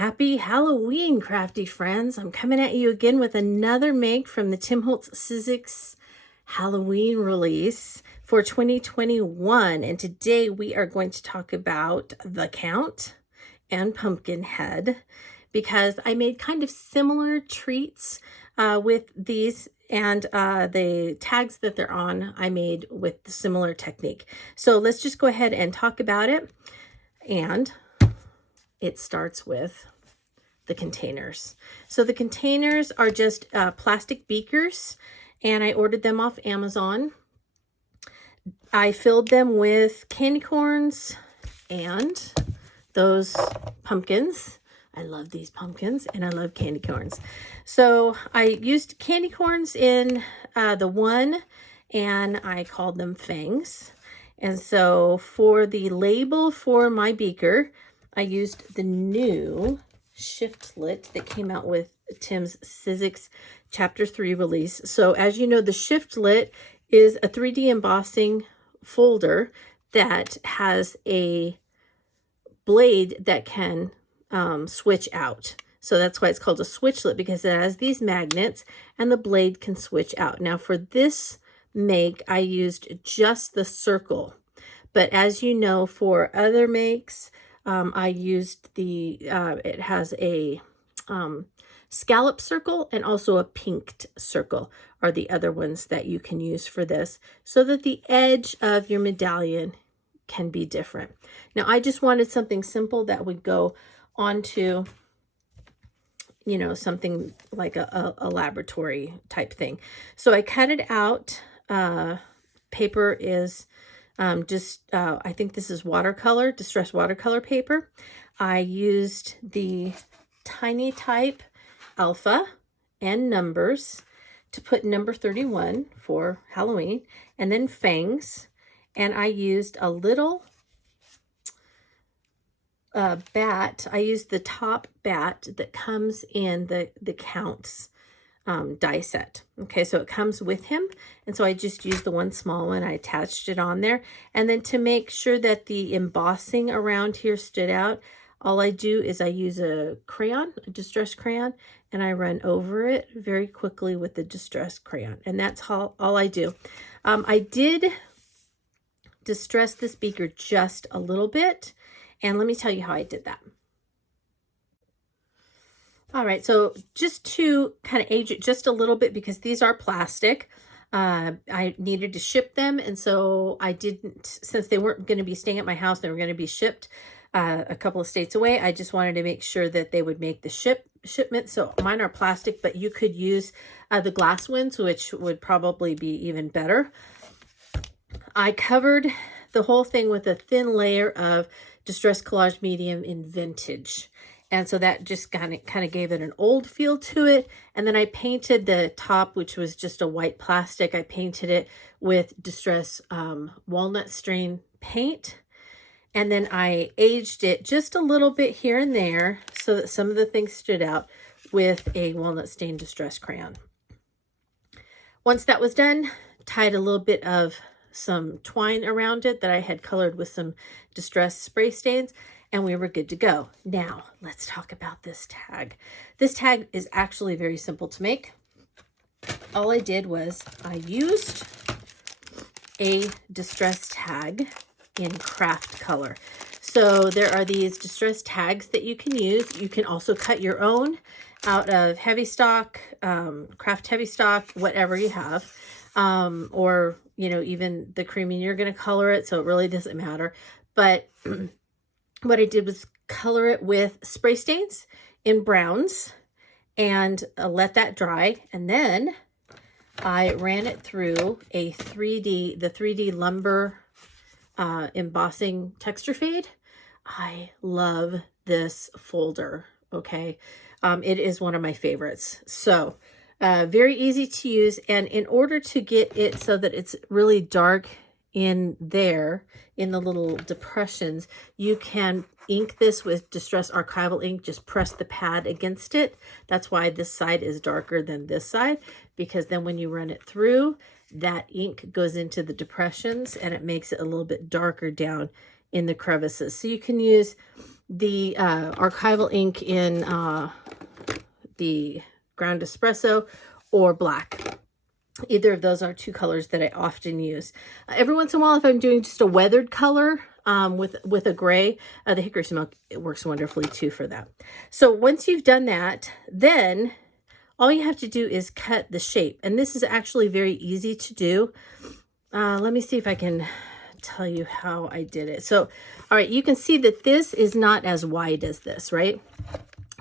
Happy Halloween, crafty friends. I'm coming at you again with another make from the Tim Holtz Sizzix Halloween release for 2021. And today we are going to talk about the Count and Pumpkinhead because I made kind of similar treats with these, and the tags that they're on I made with the similar technique. So let's just go ahead and talk about it. And it starts with the containers. So the containers are just plastic beakers, and I ordered them off Amazon. I filled them with candy corns and those pumpkins. I love these pumpkins and I love candy corns. So I used candy corns in the one, and I called them fangs. And so for the label for my beaker, I used the new shiftlet that came out with Tim's Sizzix Chapter 3 release. So as you know, the shiftlet is a 3D embossing folder that has a blade that can switch out. So that's why it's called a switchlet, because it has these magnets and the blade can switch out. Now for this make, I used just the circle. But as you know, for other makes, I used the, it has a scallop circle and also a pinked circle are the other ones that you can use for this, so that the edge of your medallion can be different. Now, I just wanted something simple that would go onto, you know, something like a laboratory type thing. So I cut it out. Paper is I think this is watercolor, distressed watercolor paper. I used the tiny type alpha and numbers to put number 31 for Halloween, and then fangs. And I used a little bat. I used the top bat that comes in the Count's die set. Okay, so it comes with him, and so I just used the one small one. I attached it on there, and then to make sure that the embossing around here stood out, all I do is I use a crayon, a distress crayon, and I run over it very quickly with the distress crayon, and that's all I do. I did distress this beaker just a little bit, and let me tell you how I did that. All right, so just to kind of age it just a little bit, because these are plastic, I needed to ship them. And so I didn't, since they weren't going to be staying at my house, they were going to be shipped a couple of states away. I just wanted to make sure that they would make the shipment. So mine are plastic, but you could use the glass ones, which would probably be even better. I covered the whole thing with a thin layer of Distress Collage Medium in Vintage. And so that just kind of gave it an old feel to it. And then I painted the top, which was just a white plastic. I painted it with Distress Walnut Stain paint. And then I aged it just a little bit here and there so that some of the things stood out with a Walnut Stain Distress crayon. Once that was done, tied a little bit of some twine around it that I had colored with some Distress spray stains, and we were good to go. Now, let's talk about this tag. This tag is actually very simple to make. All I did was I used a distress tag in craft color. So there are these distress tags that you can use. You can also cut your own out of heavy stock, craft heavy stock, whatever you have. Or, you know, even the creamy, you're going to color it, so it really doesn't matter. But what I did was color it with spray stains in browns and let that dry. And then I ran it through the 3D lumber embossing texture fade. I love this folder, okay? It is one of my favorites. So very easy to use. And in order to get it so that it's really dark in there, in the little depressions, you can ink this with Distress Archival ink. Just press the pad against it. That's why this side is darker than this side, because then when you run it through, that ink goes into the depressions and it makes it a little bit darker down in the crevices. So you can use the archival ink in the ground espresso or black. Either of those are two colors that I often use. Every once in a while, if I'm doing just a weathered color with a gray, the hickory smoke, it works wonderfully too for that. So once you've done that, then all you have to do is cut the shape. And this is actually very easy to do. Let me see if I can tell you how I did it. So, all right, you can see that this is not as wide as this, right?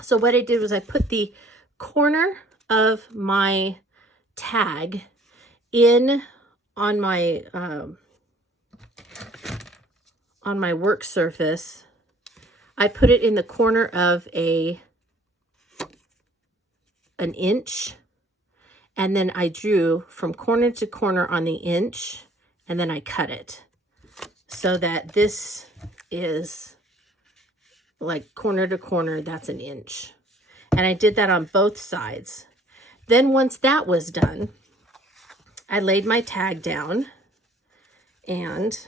So what I did was I put the corner of my tag in on my work surface. I put it in the corner of an inch, and then I drew from corner to corner on the inch, and then I cut it so that this is like corner to corner, that's an inch. And I did that on both sides. Then once that was done, I laid my tag down and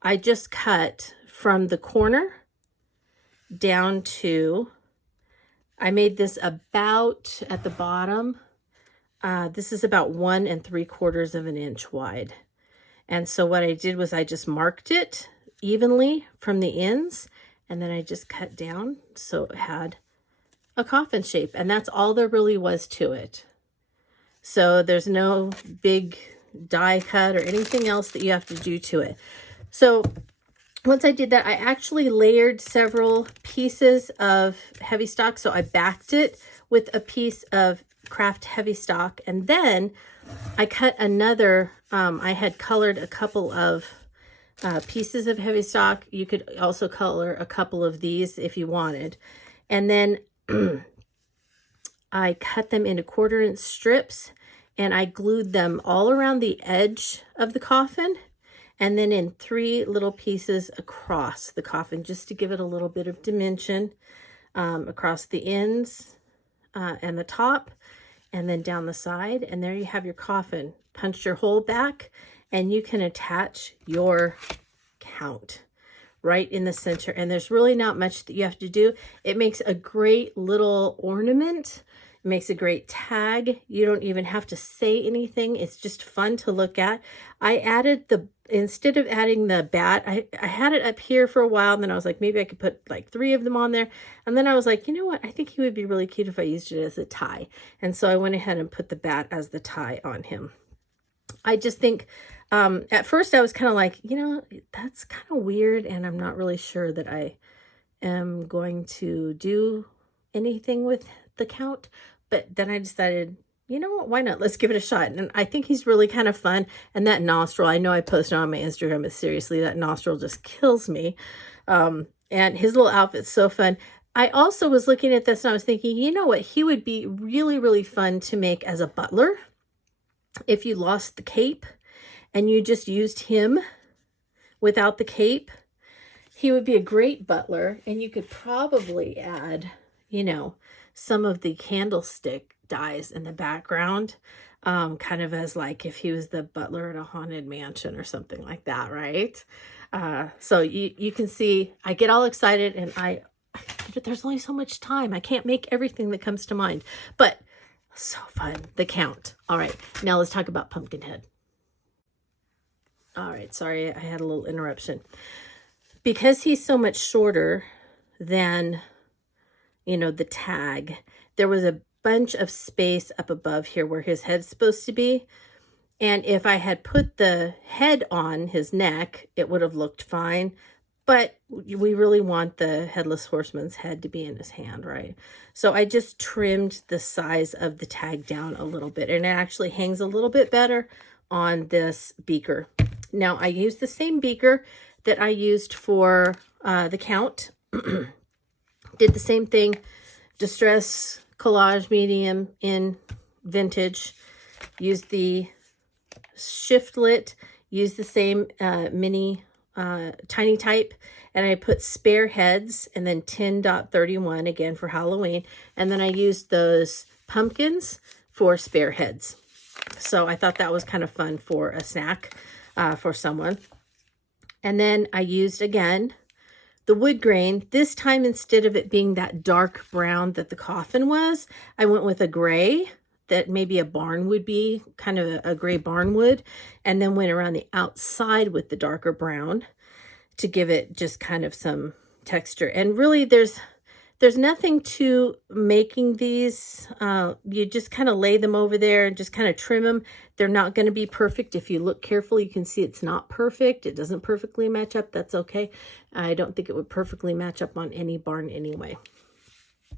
I just cut from the corner down to, I made this about at the bottom. This is about 1 3/4 of an inch wide. And so what I did was I just marked it evenly from the ends, and then I just cut down so it had a coffin shape, and that's all there really was to it. So there's no big die cut or anything else that you have to do to it. So once I did that, I actually layered several pieces of heavy stock. So I backed it with a piece of craft heavy stock, and then I cut another, I had colored a couple of pieces of heavy stock. You could also color a couple of these if you wanted. And then I cut them into 1/4 inch strips, and I glued them all around the edge of the coffin, and then in 3 little pieces across the coffin, just to give it a little bit of dimension, across the ends and the top, and then down the side. And there you have your coffin. Punch your hole back, and you can attach your count right in the center. And there's really not much that you have to do. It makes a great little ornament. It makes a great tag. You don't even have to say anything. It's just fun to look at. I added instead of adding the bat, I had it up here for a while, and then I was like, maybe I could put like 3 of them on there. And then I was like, you know what? I think he would be really cute if I used it as a tie. And so I went ahead and put the bat as the tie on him. I just think, at first I was kind of like, you know, that's kind of weird, and I'm not really sure that I am going to do anything with the count. But then I decided, you know what, why not? Let's give it a shot. And I think he's really kind of fun. And that nostril, I know I posted on my Instagram, but seriously, that nostril just kills me. And his little outfit's so fun. I also was looking at this and I was thinking, you know what, he would be really, really fun to make as a butler. If you lost the cape and you just used him without the cape, he would be a great butler. And you could probably add, you know, some of the candlestick dies in the background, kind of as like if he was the butler at a haunted mansion or something like that, right? So you can see I get all excited, and but there's only so much time. I can't make everything that comes to mind, but so fun. The count. All right, now let's talk about Pumpkinhead. All right, sorry, I had a little interruption. Because he's so much shorter than, you know, the tag, there was a bunch of space up above here where his head's supposed to be. And if I had put the head on his neck, it would have looked fine. But we really want the Headless Horseman's head to be in his hand, right? So I just trimmed the size of the tag down a little bit, and it actually hangs a little bit better on this beaker. Now I used the same beaker that I used for the count. Did the same thing, distress collage medium in vintage. Used the shiftlet, used the same mini tiny type, and I put spare heads and then 10.31 again for Halloween, and then I used those pumpkins for spare heads. So I thought that was kind of fun for a snack for someone. And then I used again the wood grain. This time, instead of it being that dark brown that the coffin was, I went with a gray that maybe a barn would be, kind of a gray barn wood, and then went around the outside with the darker brown to give it just kind of some texture. And really there's nothing to making these. You just kind of lay them over there and just kind of trim them. They're not going to be perfect. If you look carefully, you can see it's not perfect. It doesn't perfectly match up. That's okay. I don't think it would perfectly match up on any barn anyway.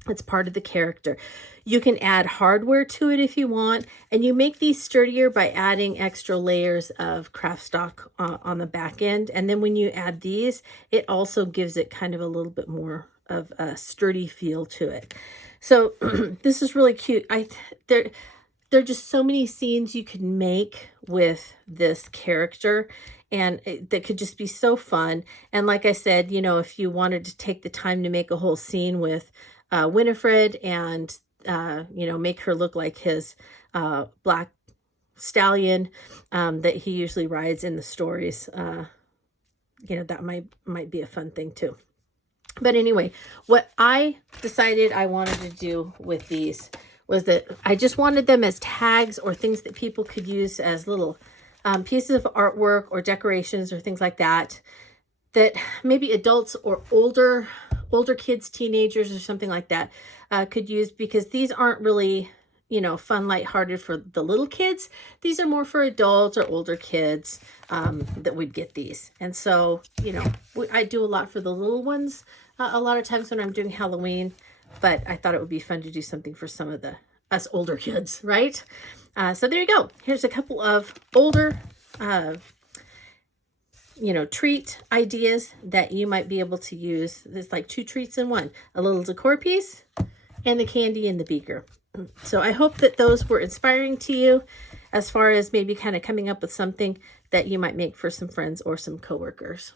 It's part of the character. You can add hardware to it if you want, and you make these sturdier by adding extra layers of craft stock on the back end. And then when you add these, it also gives it kind of a little bit more of a sturdy feel to it. So this is really cute. There are just so many scenes you can make with this character, and that could just be so fun. And like I said, you know, if you wanted to take the time to make a whole scene with Winifred and, you know, make her look like his black stallion that he usually rides in the stories, you know, that might be a fun thing too. But anyway, what I decided I wanted to do with these was that I just wanted them as tags or things that people could use as little pieces of artwork or decorations or things like that, that maybe adults or older kids, teenagers or something like that could use, because these aren't really, you know, fun, lighthearted for the little kids. These are more for adults or older kids that would get these. And so, you know, I do a lot for the little ones a lot of times when I'm doing Halloween, but I thought it would be fun to do something for some of us older kids, right? So there you go. Here's a couple of older you know, treat ideas that you might be able to use. There's like 2 treats in one, a little decor piece and the candy in the beaker. So I hope that those were inspiring to you as far as maybe kind of coming up with something that you might make for some friends or some coworkers.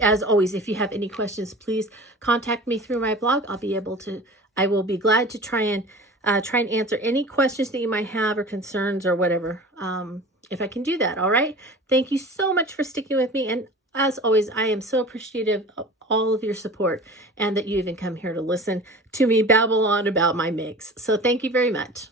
As always, if you have any questions, please contact me through my blog. I will be glad to try and answer any questions that you might have or concerns or whatever. If I can do that. All right. Thank you so much for sticking with me. And as always, I am so appreciative of all of your support and that you even come here to listen to me babble on about my makes. So thank you very much.